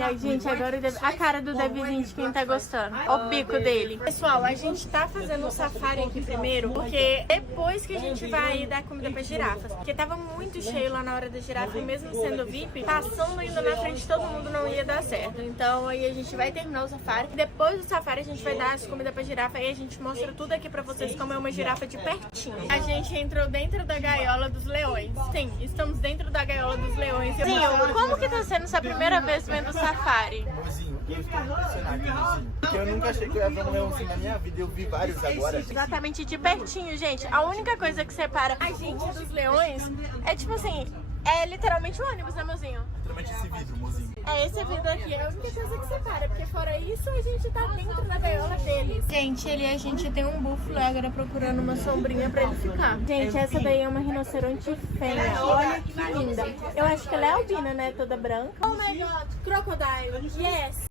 Ai, gente, agora a cara do Davizinho de quem tá gostando. Ó o bico dele. Pessoal, a gente tá fazendo um safari aqui primeiro, porque depois que a gente vai dar comida pra girafas. Porque tava muito cheio lá na hora da girafa, e mesmo sendo VIP, passando indo na frente de todo mundo não ia dar certo. Então aí a gente vai terminar o safari. Depois do safari a gente vai dar as comidas pra girafa e a gente mostra tudo aqui pra vocês como é uma girafa de pertinho. A gente entrou dentro da gaiola dos leões. Sim, estamos dentro da gaiola dos leões. Sim, como que tá sendo sua primeira vez vendo o safari? Mozinho, eu estou impressionado, mozinho. Porque eu nunca achei que eu ia ver um leãozinho na minha vida. Eu vi vários agora. Exatamente de pertinho, gente. A única coisa que separa a gente dos leões é tipo assim, é literalmente um ônibus, né, mozinho? Literalmente esse vidro, mozinho. É esse vidro aqui, é a única coisa que separa, porque fora isso a gente tá dentro da gaiola deles. Gente, a gente tem um búfalo agora procurando uma sombrinha pra ele ficar. Gente, essa daí é uma rinoceronte fêmea, olha que linda. Eu acho que ela é albina, né, toda branca. Oh my god, crocodile, yes!